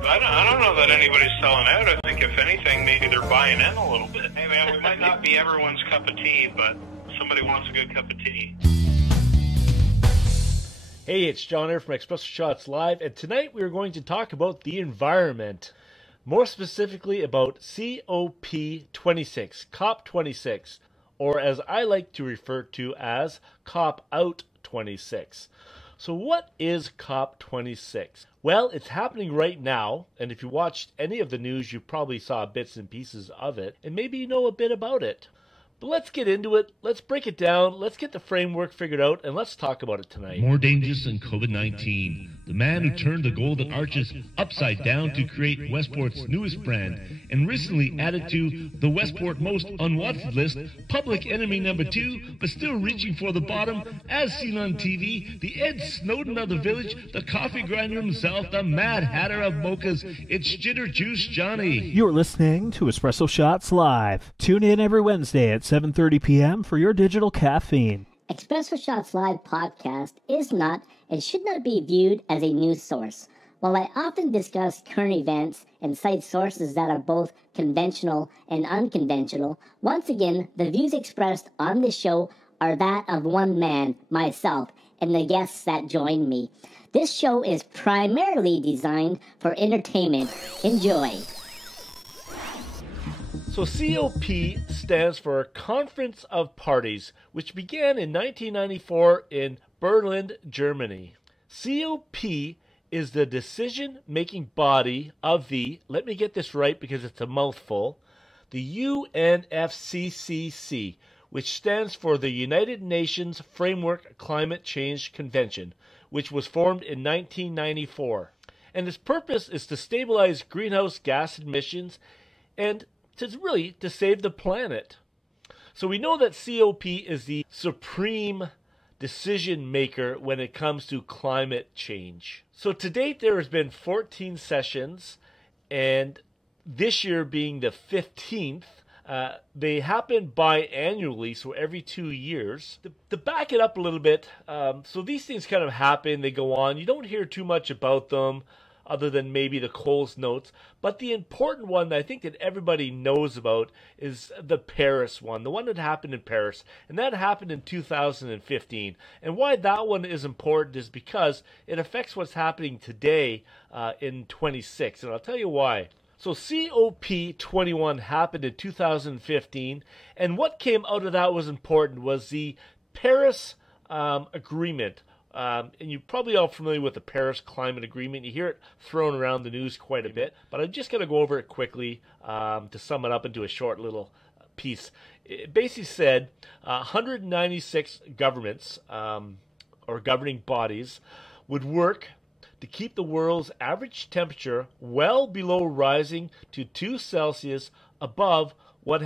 I don't know that anybody's selling out. I think if anything, maybe they're buying in a little bit. Hey man, we might not be everyone's cup of tea, but somebody wants a good cup of tea. Hey, it's John here from Espresso Shots Live, and tonight we are going to talk about the environment. More specifically about COP26, COP26, or as I like to refer to as COP Out 26. So what is COP26? Well, it's happening right now, and if you watched any of the news, you probably saw bits and pieces of it, and maybe you know a bit about it. But let's get into it, let's break it down, let's get the framework figured out, and let's talk about it tonight. More dangerous than COVID-19. The man who turned the Golden Arches upside down to create Westport's newest brand, and recently added to the Westport Most Unwanted list, public enemy number 2, but still reaching for the bottom, as seen on TV, the Ed Snowden of the village, the coffee grinder himself, the Mad Hatter of mochas, it's Jitter Juice Johnny. You're listening to Espresso Shots Live. Tune in every Wednesday at 7:30 p.m. for your digital caffeine. Espresso Shots Live podcast is not and should not be viewed as a news source. While I often discuss current events and cite sources that are both conventional and unconventional, once again, the views expressed on this show are that of one man, myself, and the guests that join me. This show is primarily designed for entertainment. Enjoy. So COP stands for Conference of Parties, which began in 1994 in Berlin, Germany. COP is the decision-making body of the, let me get this right because it's a mouthful, the UNFCCC, which stands for the United Nations Framework Climate Change Convention, which was formed in 1994. And its purpose is to stabilize greenhouse gas emissions and to save the planet. So we know that COP is the supreme decision maker when it comes to climate change. So to date there has been 14 sessions, and this year being the 15th, they happen biannually, so every 2 years. To back it up a little bit, so these things kind of happen, they go on. You don't hear too much about them, other than maybe the Coles notes. But the important one that I think that everybody knows about is the Paris one, the one that happened in Paris. And that happened in 2015. And why that one is important is because it affects what's happening today in 26. And I'll tell you why. So COP21 happened in 2015. And what came out of that was important was the Paris Agreement. And you're probably all familiar with the Paris Climate Agreement. You hear it thrown around the news quite a bit, but I'm just going to go over it quickly to sum it up into a short little piece. It basically said 196 governments or governing bodies would work to keep the world's average temperature well below rising to 2 Celsius above what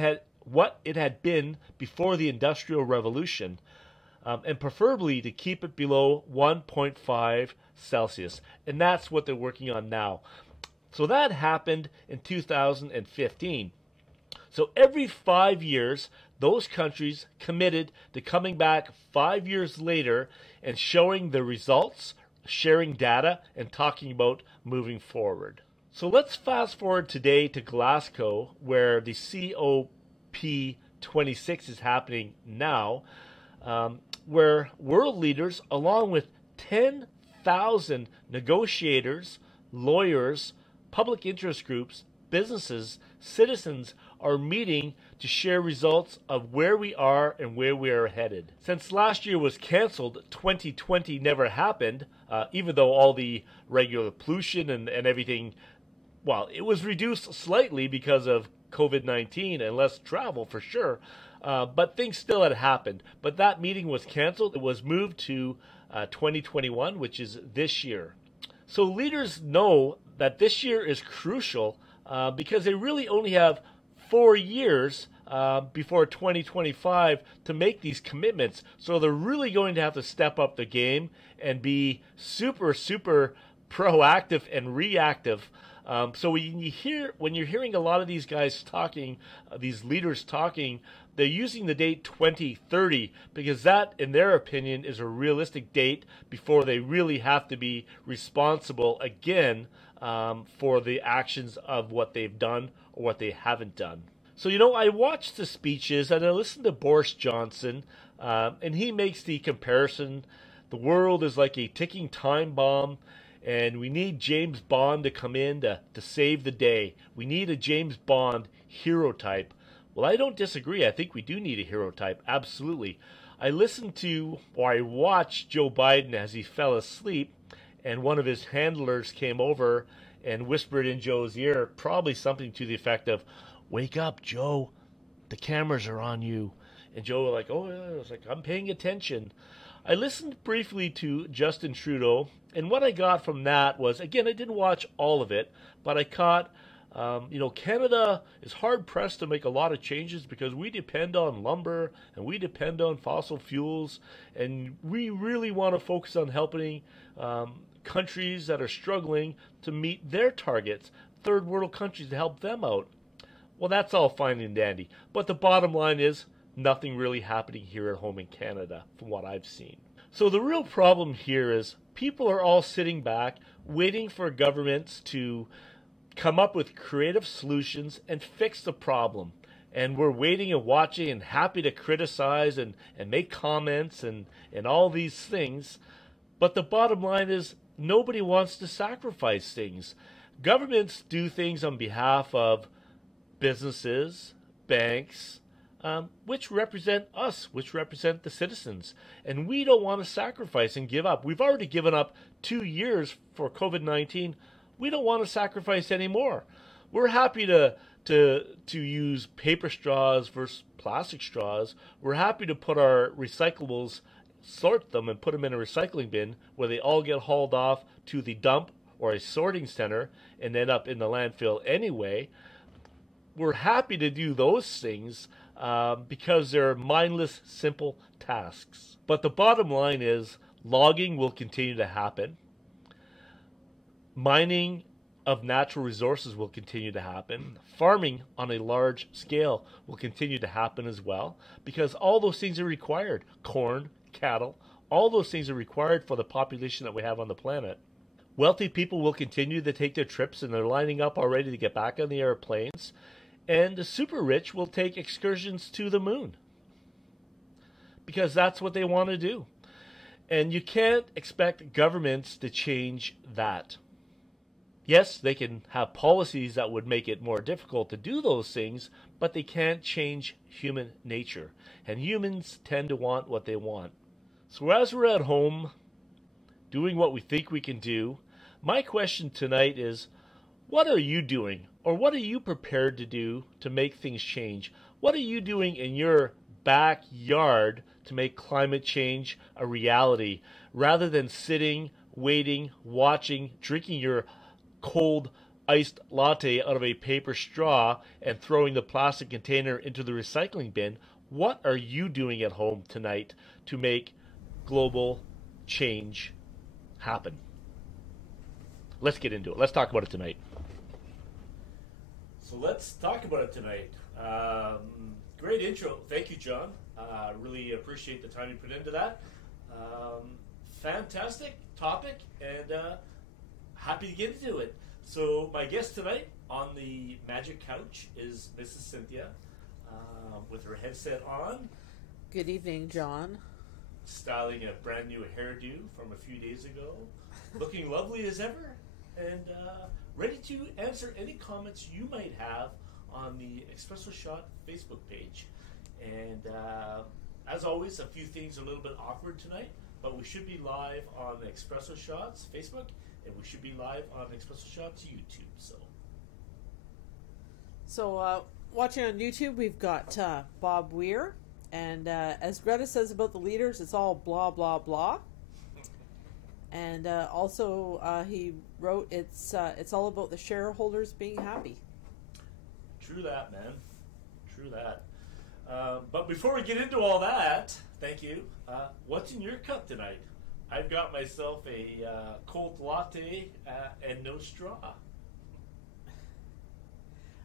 it had been before the Industrial Revolution. And preferably to keep it below 1.5 Celsius. And that's what they're working on now. So that happened in 2015. So every 5 years, those countries committed to coming back 5 years later and showing the results, sharing data, and talking about moving forward. So let's fast forward today to Glasgow, where the COP26 is happening now. Where world leaders, along with 10,000 negotiators, lawyers, public interest groups, businesses, citizens, are meeting to share results of where we are and where we are headed. Since last year was canceled, 2020 never happened, even though all the regular pollution and everything, well, it was reduced slightly because of COVID-19 and less travel for sure. But things still had happened. But that meeting was canceled. It was moved to 2021, which is this year. So leaders know that this year is crucial because they really only have 4 years before 2025 to make these commitments. So they're really going to have to step up the game and be super, super proactive and reactive. So when you're hearing a lot of these guys talking, these leaders talking, they're using the date 2030 because that, in their opinion, is a realistic date before they really have to be responsible again for the actions of what they've done or what they haven't done. So, you know, I watched the speeches and I listened to Boris Johnson, and he makes the comparison. The world is like a ticking time bomb, and we need James Bond to come in to save the day. We need a James Bond hero type. Well, I don't disagree. I think we do need a hero type, absolutely. I watched Joe Biden as he fell asleep, and one of his handlers came over and whispered in Joe's ear, probably something to the effect of, "Wake up, Joe. The cameras are on you." And Joe was like, "Oh, yeah." I was like, "I'm paying attention." I listened briefly to Justin Trudeau, and what I got from that was, again, I didn't watch all of it, but I caught, Canada is hard-pressed to make a lot of changes because we depend on lumber and we depend on fossil fuels, and we really want to focus on helping countries that are struggling to meet their targets, third world countries, to help them out. Well, that's all fine and dandy, but the bottom line is nothing really happening here at home in Canada from what I've seen. So the real problem here is people are all sitting back waiting for governments to come up with creative solutions and fix the problem. And we're waiting and watching and happy to criticize and make comments and all these things. But the bottom line is nobody wants to sacrifice things. Governments do things on behalf of businesses, banks, which represent us, which represent the citizens. And we don't want to sacrifice and give up. We've already given up 2 years for COVID-19. We don't want to sacrifice anymore. We're happy to use paper straws versus plastic straws. We're happy to put our recyclables, sort them and put them in a recycling bin where they all get hauled off to the dump or a sorting center and end up in the landfill anyway. We're happy to do those things because they're mindless, simple tasks. But the bottom line is logging will continue to happen. Mining of natural resources will continue to happen. Farming on a large scale will continue to happen as well because all those things are required. Corn, cattle, all those things are required for the population that we have on the planet. Wealthy people will continue to take their trips and they're lining up already to get back on the airplanes. And the super rich will take excursions to the moon because that's what they want to do. And you can't expect governments to change that. Yes, they can have policies that would make it more difficult to do those things, but they can't change human nature. And humans tend to want what they want. So as we're at home doing what we think we can do, my question tonight is, what are you doing? Or what are you prepared to do to make things change? What are you doing in your backyard to make climate change a reality rather than sitting, waiting, watching, drinking your cold iced latte out of a paper straw and throwing the plastic container into the recycling bin? What are you doing at home tonight to make global change happen? Let's get into it. Let's talk about it tonight. So let's talk about it tonight. Great intro. Thank you, John. Really appreciate the time you put into that. Fantastic topic, and happy to get into it. So my guest tonight on the magic couch is Mrs. Cynthia with her headset on. Good evening, John. Styling a brand new hairdo from a few days ago. Looking lovely as ever. And ready to answer any comments you might have on the Espresso Shot Facebook page. And as always, a few things a little bit awkward tonight, but we should be live on the Espresso Shots Facebook, and we should be live on Espresso Shots YouTube. So watching on YouTube, we've got Bob Weir, and as Greta says about the leaders, it's all blah, blah, blah. And also, he wrote, it's all about the shareholders being happy. True that, man. True that. But before we get into all that, thank you. What's in your cup tonight? I've got myself a cold latte and no straw.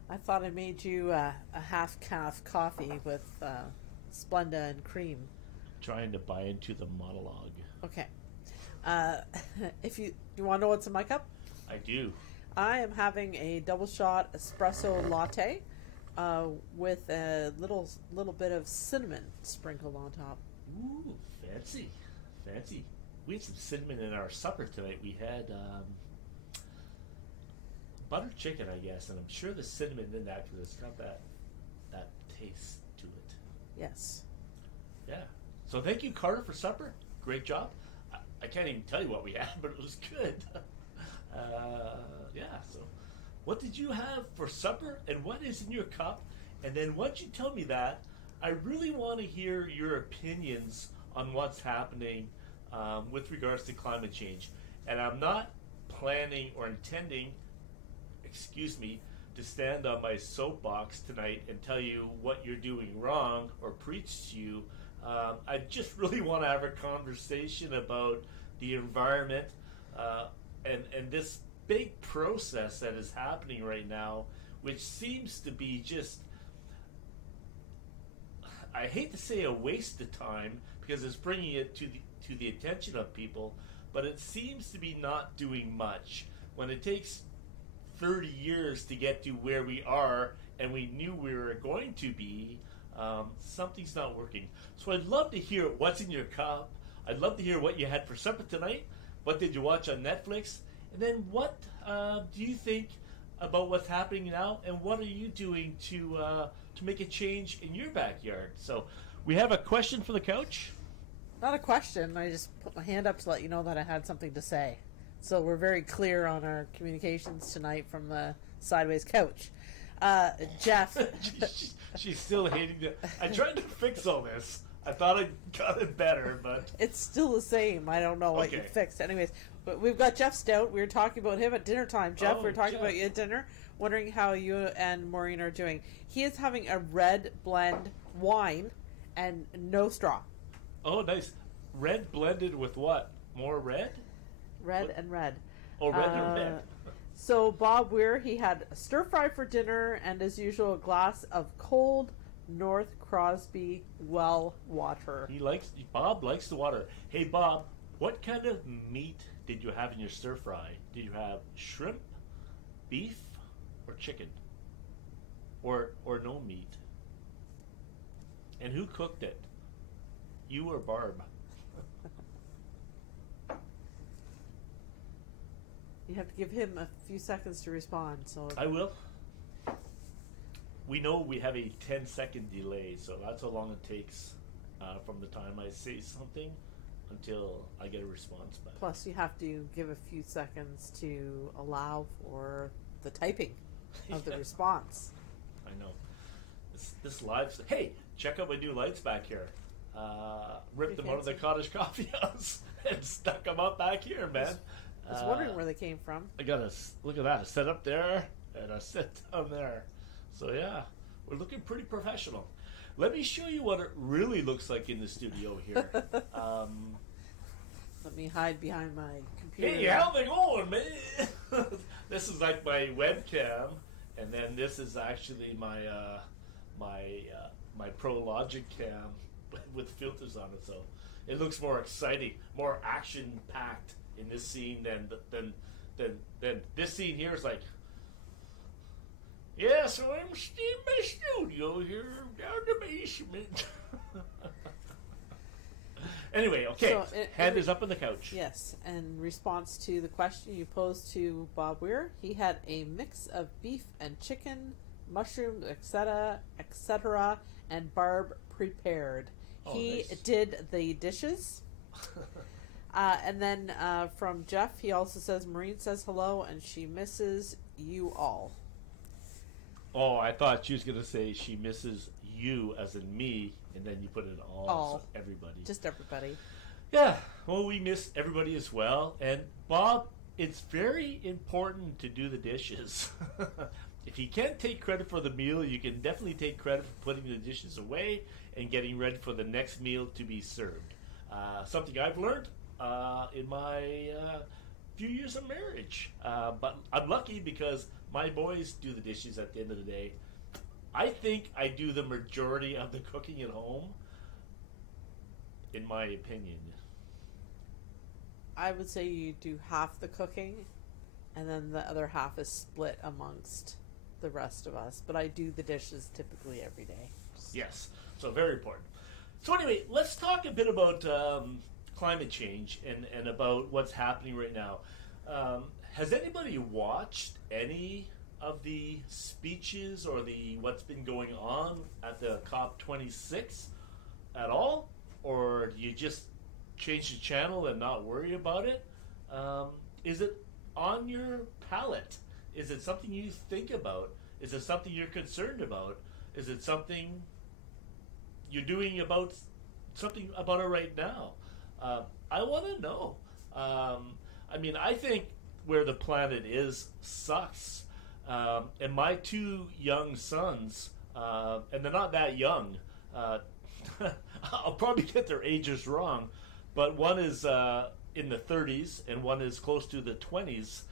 I thought I made you a half-calf coffee with Splenda and cream. Trying to buy into the monologue. Okay. If you want to know what's in my cup? I do. I am having a double shot espresso latte with a little bit of cinnamon sprinkled on top. Ooh, fancy. Fancy. We had some cinnamon in our supper tonight. We had butter chicken, I guess, and I'm sure the cinnamon in that because it's got that taste to it. Yes. Yeah. So thank you, Carter, for supper. Great job. I can't even tell you what we had, but it was good. Yeah. So, what did you have for supper, and what is in your cup? And then once you tell me that, I really want to hear your opinions on what's happening with regards to climate change. And I'm not planning or intending, to stand on my soapbox tonight and tell you what you're doing wrong or preach to you. I just really want to have a conversation about the environment and this big process that is happening right now, which seems to be just, I hate to say a waste of time because it's bringing it to the attention of people, but it seems to be not doing much when it takes 30 years to get to where we are and we knew we were going to be. Something's not working. So I'd love to hear what's in your cup. I'd love to hear what you had for supper tonight. What did you watch on Netflix? And then what do you think about what's happening now, and what are you doing to make a change in your backyard? So we have a question from the couch. Not a question. I just put my hand up to let you know that I had something to say. So we're very clear on our communications tonight from the sideways couch. Jeff. She's still hating it. I tried to fix all this. I thought I got it better, but it's still the same. I don't know what you fixed. Anyways, but we've got Jeff Stout. We were talking about him at dinner time. Jeff, we were talking about you at dinner, wondering how you and Maureen are doing. He is having a red blend wine and no straw. Oh, nice. Red blended with what? More red? Red and red. Oh, red and red. So Bob Weir, he had a stir fry for dinner and, as usual, a glass of cold North Crosby well water. Bob likes the water. Hey, Bob, what kind of meat did you have in your stir fry? Did you have shrimp, beef, or chicken? Or no meat? And who cooked it? You or Barb? You have to give him a few seconds to respond. So I will. We know we have a 10-second delay, so that's how long it takes from the time I say something until I get a response back. Plus, you have to give a few seconds to allow for the typing of the response. I know. This live... Hey, check out my new lights back here. Ripped them out of the cottage coffee house and stuck them up back here, man. I was wondering where they came from. I got a look at that. I set up there and I set down there. So yeah, we're looking pretty professional. Let me show you what it really looks like in the studio here. Let me hide behind my computer. Hey, how's it going, man? This is like my webcam, and then this is actually my my Pro Logic cam with filters on it. So it looks more exciting, more action packed in this scene than this scene here is like, yeah, so I'm still in my studio here down the basement. Anyway, okay, so hand is up on the couch. Yes, in response to the question you posed to Bob Weir, he had a mix of beef and chicken, mushrooms, etc., and Barb prepared. He nice. did the dishes. And then from Jeff, he also says, Maureen says hello and she misses you all. Oh, I thought she was going to say she misses you as in me, and then you put it all. So everybody. Just everybody. Yeah, well, we miss everybody as well. And Bob, it's very important to do the dishes. If you can't take credit for the meal, you can definitely take credit for putting the dishes away and getting ready for the next meal to be served. Something I've learned in my few years of marriage. But I'm lucky because my boys do the dishes at the end of the day. I think I do the majority of the cooking at home, in my opinion. I would say you do half the cooking and then the other half is split amongst the rest of us. But I do the dishes typically every day. Yes, so very important. So anyway, let's talk a bit about climate change and about what's happening right now. Has anybody watched any of the speeches or what's been going on at the COP26 at all? Or do you just change the channel and not worry about it? Is it on your palate? Is it something you think about? Is it something you're concerned about? Is it something you're doing about something about it right now? I want to know. I mean, I think where the planet is sucks. And my two young sons, and they're not that young, I'll probably get their ages wrong, but one is in the 30s and one is close to the 20s,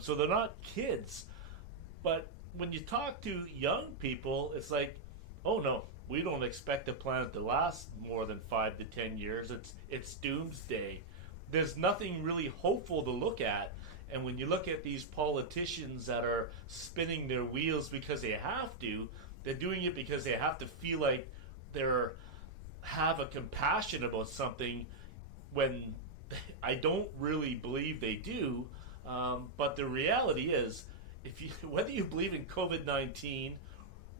so they're not kids. But when you talk to young people, it's like, oh no, we don't expect the planet to last more than 5 to 10 years. It's doomsday. There's nothing really hopeful to look at. And when you look at these politicians that are spinning their wheels because they have to, they're doing it because they have to feel like have a compassion about something, when I don't really believe they do. But the reality is, whether you believe in COVID-19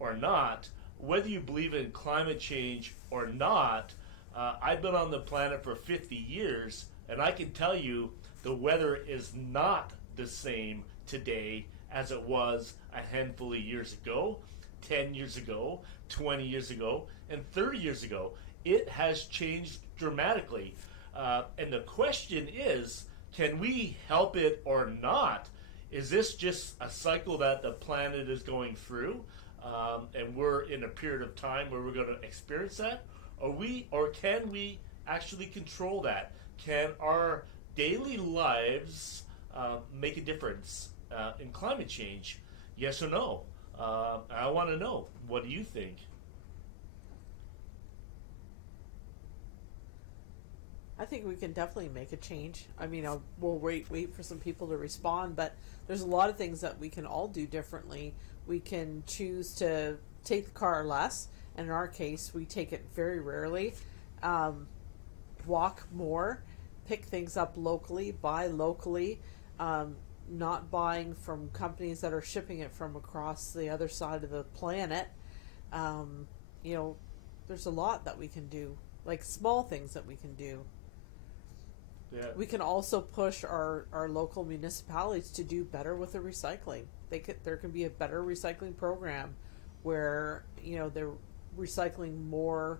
or not, whether you believe in climate change or not, I've been on the planet for 50 years, and I can tell you the weather is not the same today as it was a handful of years ago, 10 years ago, 20 years ago, and 30 years ago. It has changed dramatically. And the question is, can we help it or not? Is this just a cycle that the planet is going through, and we're in a period of time where we're going to experience that? Or can we actually control that? Can our daily lives make a difference in climate change? Yes or no? I want to know. What do you think? I think we can definitely make a change. I mean, we'll wait for some people to respond, but there's a lot of things that we can all do differently. We can choose to take the car less, and in our case, we take it very rarely. Walk more, pick things up locally, buy locally, not buying from companies that are shipping it from across the other side of the planet. There's a lot that we can do, like small things that we can do. Yeah. We can also push our local municipalities to do better with the recycling. There can be a better recycling program where they're recycling more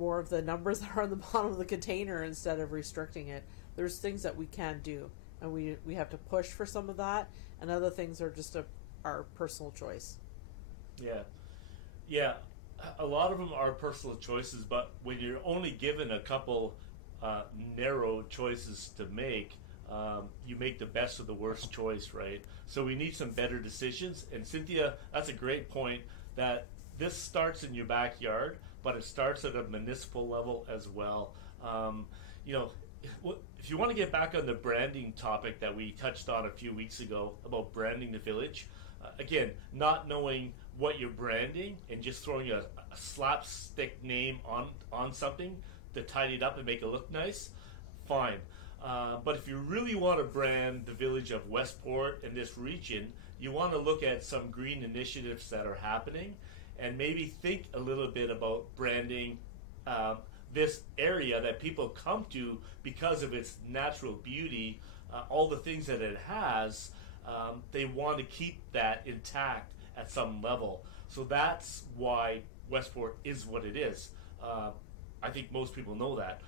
of the numbers that are on the bottom of the container instead of restricting it. There's things that we can do, and we have to push for some of that, and other things are just our personal choice. Yeah, a lot of them are personal choices, but when you're only given a couple narrow choices to make, you make the best of the worst choice, right? So we need some better decisions. And Cynthia, that's a great point, that this starts in your backyard, but it starts at a municipal level as well. If you want to get back on the branding topic that we touched on a few weeks ago about branding the village, again, not knowing what you're branding and just throwing a slapstick name on something to tidy it up and make it look nice, fine. But if you really want to brand the village of Westport and this region, you want to look at some green initiatives that are happening, and maybe think a little bit about branding this area that people come to because of its natural beauty, all the things that it has. They want to keep that intact at some level. So that's why Westport is what it is. I think most people know that.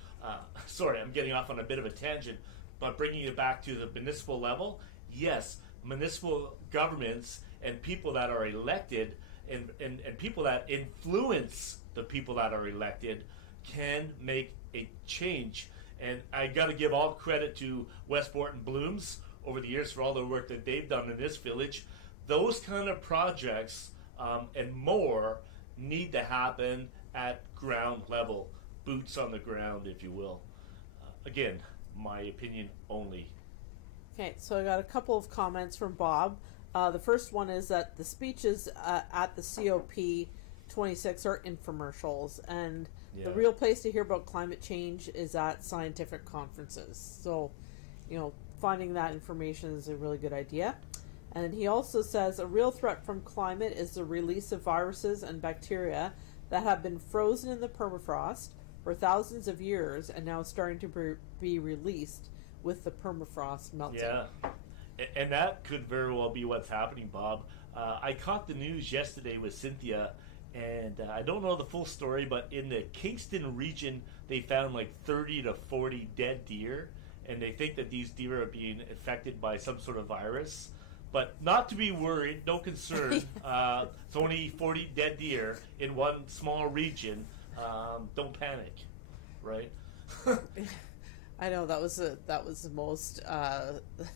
Sorry, I'm getting off on a bit of a tangent, but bringing it back to the municipal level, yes, municipal governments and people that are elected and people that influence the people that are elected can make a change. And I got to give all credit to Westport and Blooms over the years for all the work that they've done in this village. Those kind of projects and more need to happen at ground level, boots on the ground, if you will. Again, my opinion only. Okay, so I got a couple of comments from Bob. The first one is that the speeches at the COP26 are infomercials, and the real place to hear about climate change is at scientific conferences. So, finding that information is a really good idea. And he also says a real threat from climate is the release of viruses and bacteria that have been frozen in the permafrost for thousands of years and now starting to be released with the permafrost melting. Yeah, and that could very well be what's happening, Bob. I caught the news yesterday with Cynthia, and I don't know the full story, but in the Kingston region, they found like 30 to 40 dead deer, and they think that these deer are being infected by some sort of virus. But not to be worried, no concern. It's only 40 dead deer in one small region. Don't panic, right? I know that was the most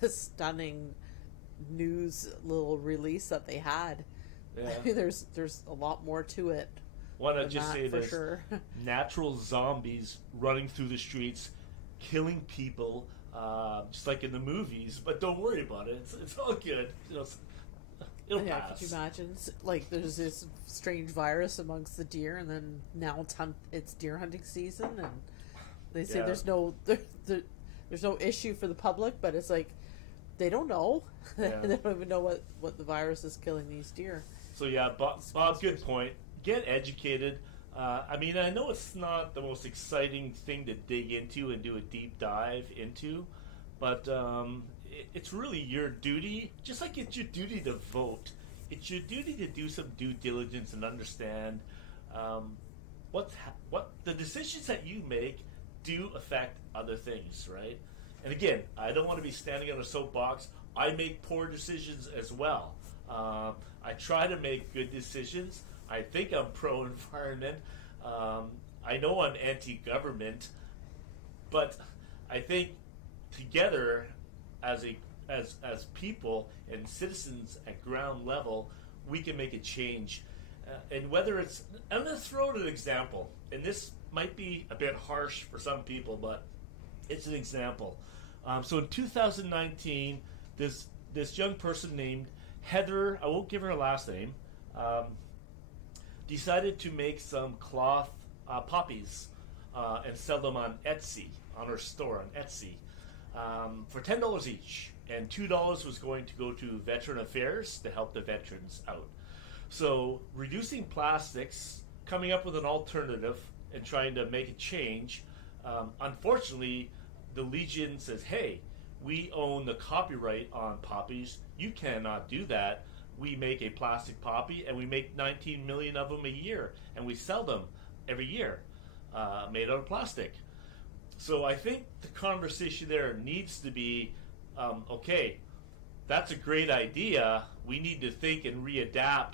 stunning news little release that they had. Yeah. I mean, there's a lot more to it. Want to just say for this: sure. natural zombies running through the streets, killing people. Just like in the movies, but don't worry about it. It's all good. It'll pass. Could you imagine? Like, there's this strange virus amongst the deer, and then now it's deer hunting season, and they say there's no issue for the public, but it's like they don't know. Yeah. They don't even know what the virus is killing these deer. So yeah, Bob, good point. Get educated. I mean, I know it's not the most exciting thing to dig into and do a deep dive into, but it's really your duty, just like it's your duty to vote. It's your duty to do some due diligence and understand what the decisions that you make do affect other things, right? And again, I don't want to be standing on a soapbox. I make poor decisions as well. I try to make good decisions. I think I'm pro-environment. I know I'm anti-government, but I think together as people and citizens at ground level, we can make a change. And whether it's, I'm going to throw out an example, and this might be a bit harsh for some people, but it's an example. So in 2019, this young person named Heather, I won't give her a last name, decided to make some cloth poppies and sell them on Etsy, on her store on Etsy, for $10 each. And $2 was going to go to Veteran Affairs to help the veterans out. So reducing plastics, coming up with an alternative, and trying to make a change. Unfortunately, the Legion says, hey, we own the copyright on poppies. You cannot do that. We make a plastic poppy, and we make 19 million of them a year, and we sell them every year, made out of plastic. So I think the conversation there needs to be, okay, that's a great idea. We need to think and readapt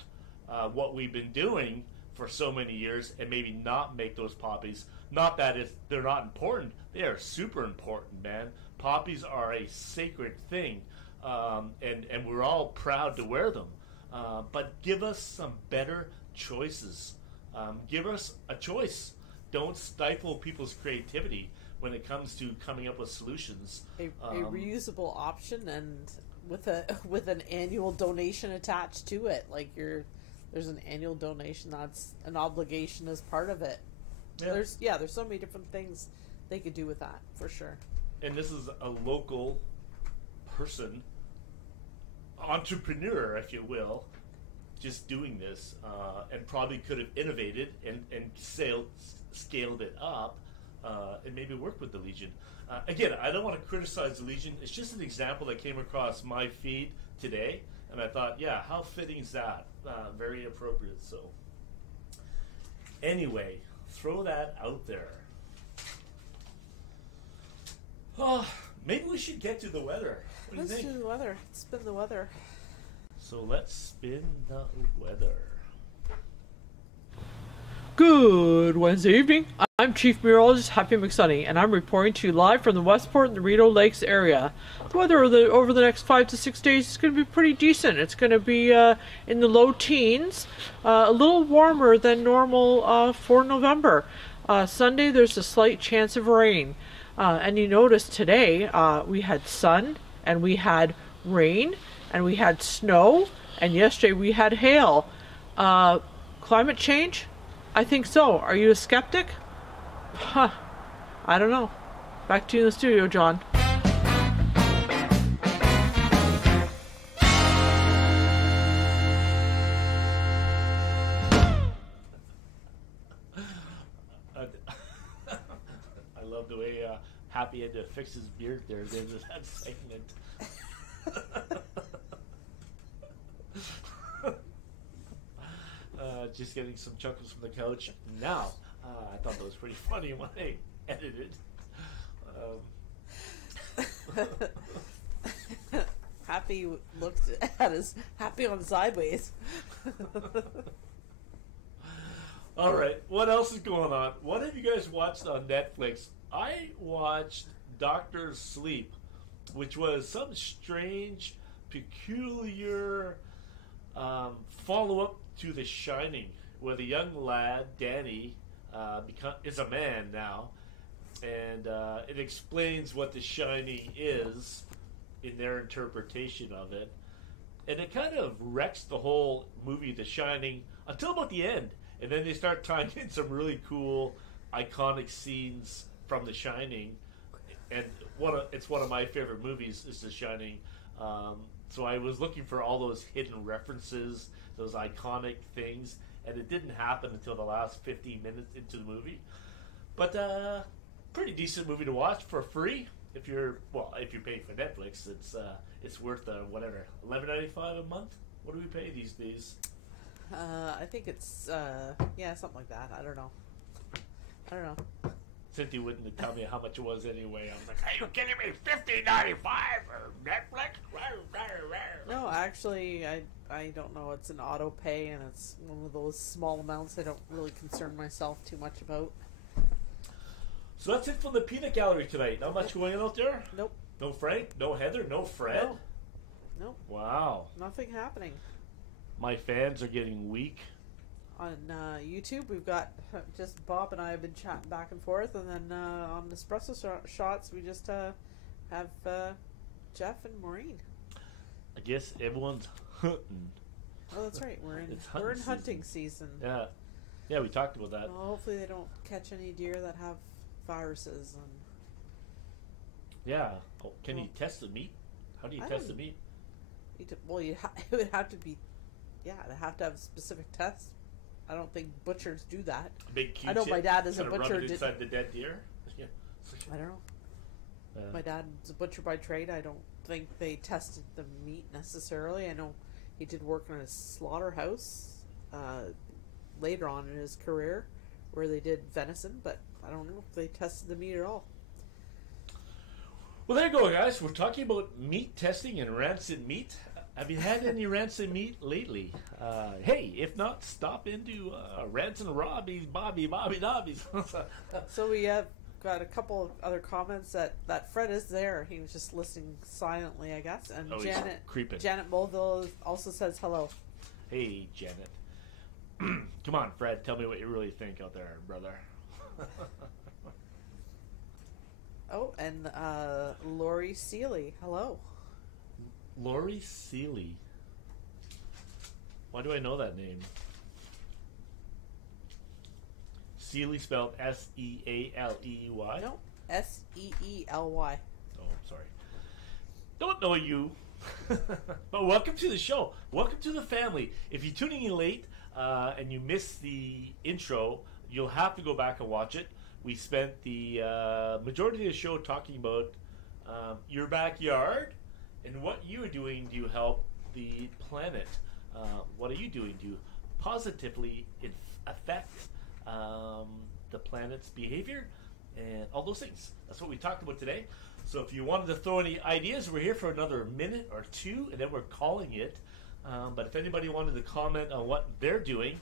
what we've been doing for so many years and maybe not make those poppies. Not that they're not important. They are super important, man. Poppies are a sacred thing, and we're all proud to wear them. But give us some better choices. Give us a choice. Don't stifle people's creativity when it comes to coming up with solutions. A reusable option, and with an annual donation attached to it. Like there's an annual donation that's an obligation as part of it. Yeah. There's so many different things they could do with that, for sure. And this is a local person, entrepreneur, if you will, just doing this, and probably could have innovated and scaled it up, and maybe worked with the Legion. Again, I don't want to criticize the Legion. It's just an example that came across my feed today, and I thought, yeah, how fitting is that? Very appropriate. So, anyway, throw that out there. Oh, maybe we should get to the weather. What do you think? Let's do the weather. Spin the weather. So let's spin the weather. Good Wednesday evening. I'm Chief Meteorologist Happy McSunny, and I'm reporting to you live from the Westport and the Rideau Lakes area. The weather over the next 5 to 6 days is going to be pretty decent. It's going to be in the low teens, a little warmer than normal for November. Sunday, there's a slight chance of rain. And you notice today we had sun and we had rain, and we had snow, and yesterday we had hail. Climate change? I think so. Are you a skeptic? Huh. I don't know. Back to you in the studio, John. I love the way Happy had to fix his beard there. There's that segment. Just getting some chuckles from the couch. Now, I thought that was pretty funny when I edited. Happy looked at his Happy on sideways. All right, what else is going on? What have you guys watched on Netflix? I watched Doctor Sleep, which was some strange, peculiar follow-up to The Shining, where the young lad, Danny, is a man now, and it explains what The Shining is in their interpretation of it. And it kind of wrecks the whole movie, The Shining, until about the end. And then they start tying in some really cool, iconic scenes from The Shining. And it's one of my favorite movies, is The Shining. So I was looking for all those hidden references, those iconic things, and it didn't happen until the last 15 minutes into the movie. But pretty decent movie to watch for free. If you're paying for Netflix, it's worth whatever, $11.95 a month. What do we pay these days? I think it's something like that. I don't know. Cynthia wouldn't tell me how much it was anyway. I was like, "Are you kidding me? $15.95 for Netflix?" No, actually, I don't know. It's an auto pay, and it's one of those small amounts I don't really concern myself too much about. So that's it from the peanut gallery tonight. Not much going on out there? Nope. No Frank? No Heather? No Fred? No. Nope. Wow. Nothing happening. My fans are getting weak. On YouTube, we've got just Bob and I have been chatting back and forth, and then on Espresso Shots, we just have Jeff and Maureen. I guess everyone's hunting. Oh, that's right. We're in hunting season. Yeah, we talked about that. Well, hopefully they don't catch any deer that have viruses. And yeah. Oh, can you test the meat? How do you test the meat? It would have to be. Yeah, they have to have specific tests. I don't think butchers do that. A big Q-tip? I know my dad is a butcher. Rub it inside the dead deer? Yeah. I don't know. My dad's a butcher by trade. I don't think they tested the meat necessarily. I know he did work in a slaughterhouse later on in his career where they did venison, but I don't know if they tested the meat at all. Well, there you go, guys. We're talking about meat testing and rancid meat. Have you had any rancid meat lately? Hey, if not, stop into Rancid Robbie's, Bobby's. So we have got a couple of other comments that Fred is there. He was just listening silently, I guess. And Janet Mulville also says hello. Hey, Janet. Come on, Fred. Tell me what you really think out there, brother. Oh, and Lori Seeley. Hello. Lori Seeley. Why do I know that name? Seeley spelled S-E-A-L-E-Y? No, S-E-E-L-Y. Oh, I'm sorry. Don't know you. But welcome to the show. Welcome to the family. If you're tuning in late and you missed the intro, you'll have to go back and watch it. We spent the majority of the show talking about your backyard and what you are doing to help the planet. What are you doing to positively affect the planet's behavior and all those things? That's what we talked about today. So if you wanted to throw any ideas, we're here for another minute or two, and then we're calling it. But if anybody wanted to comment on what they're doing,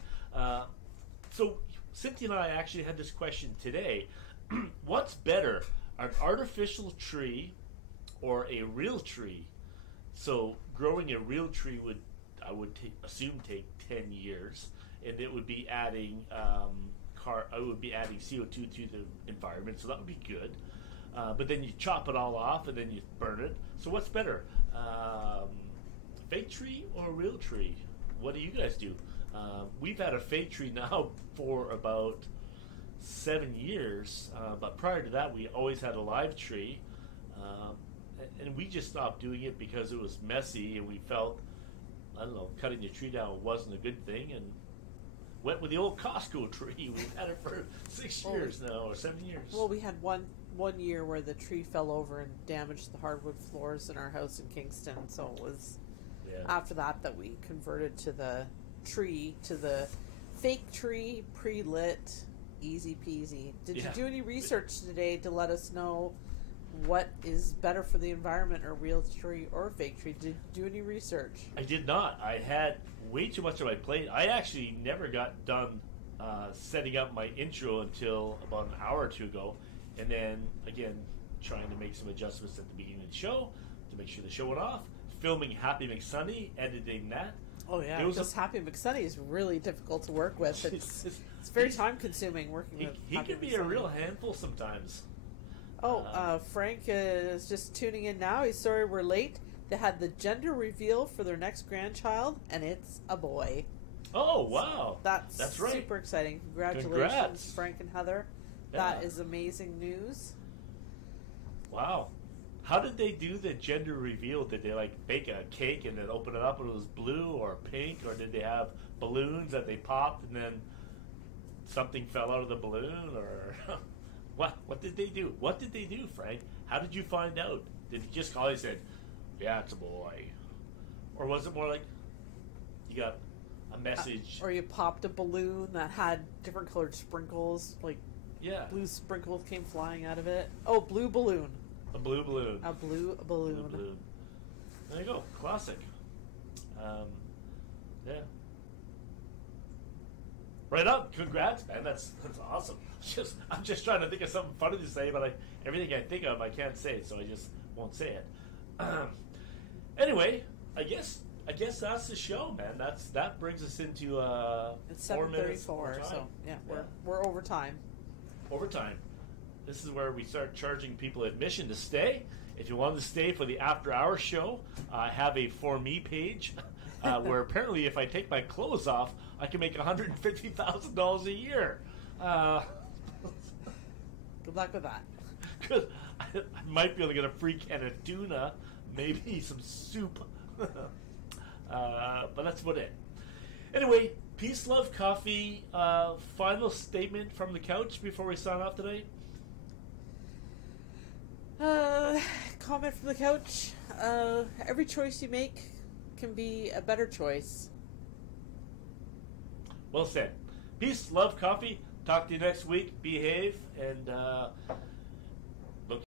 so Cynthia and I actually had this question today. What's better, an artificial tree or a real tree? So growing a real tree would, I would assume, take 10 years, and it would be adding CO2 to the environment, so that would be good. but then you chop it all off and then you burn it. So what's better, fake tree or a real tree? What do you guys do? We've had a fake tree now for about 7 years, but prior to that we always had a live tree, and we just stopped doing it because it was messy and we felt, I don't know, cutting the tree down wasn't a good thing, and went with the old Costco tree. We've had it for 6 years now, or 7 years. Well, we had one year where the tree fell over and damaged the hardwood floors in our house in Kingston, so it was after that we converted to the tree, to the fake tree, pre-lit, easy peasy. Did you do any research today to let us know what is better for the environment, or real tree or fake tree? Did you do any research? I did not. I had way too much on my plate. I actually never got done setting up my intro until about an hour or two ago, and then again trying to make some adjustments at the beginning of the show to make sure the show went off, filming Happy McSunny, editing that. Oh yeah, because Happy McSunny is really difficult to work with. It's very time consuming working with he Happy can be McSunny. a real handful sometimes. Frank is just tuning in now. He's sorry we're late. They had the gender reveal for their next grandchild, and it's a boy. Oh, wow. So that's right. Super exciting. Congratulations, Congrats. Frank and Heather. Yeah. That is amazing news. Wow. How did they do the gender reveal? Did they bake a cake and then open it up and it was blue or pink, or did they have balloons that they popped and then something fell out of the balloon, or what did they do? What did they do, Frank? How did you find out? Did you just call and said, "Yeah, it's a boy," or was it more like you got a message, or you popped a balloon that had different colored sprinkles, blue sprinkles came flying out of it? Oh, blue balloon. A blue balloon. A blue balloon. Blue balloon. There you go. Classic. Yeah. Right up. Congrats, man. That's awesome. I'm just trying to think of something funny to say, but everything I think of I can't say, so I just won't say it. Anyway, I guess that's the show, man. That brings us into it's 4 minutes. 7:34, so we're over time. Overtime. This is where we start charging people admission to stay. If you wanted to stay for the after hours show, I have a For Me page where apparently if I take my clothes off, I can make $150,000 a year. Good luck with that. Because I might be able to get a free can of tuna, maybe some soup. But that's about it. Anyway, peace, love, coffee. Final statement from the couch before we sign off today. Comment from the couch. Every choice you make can be a better choice. Well said. Peace, love, coffee. Talk to you next week. Behave, and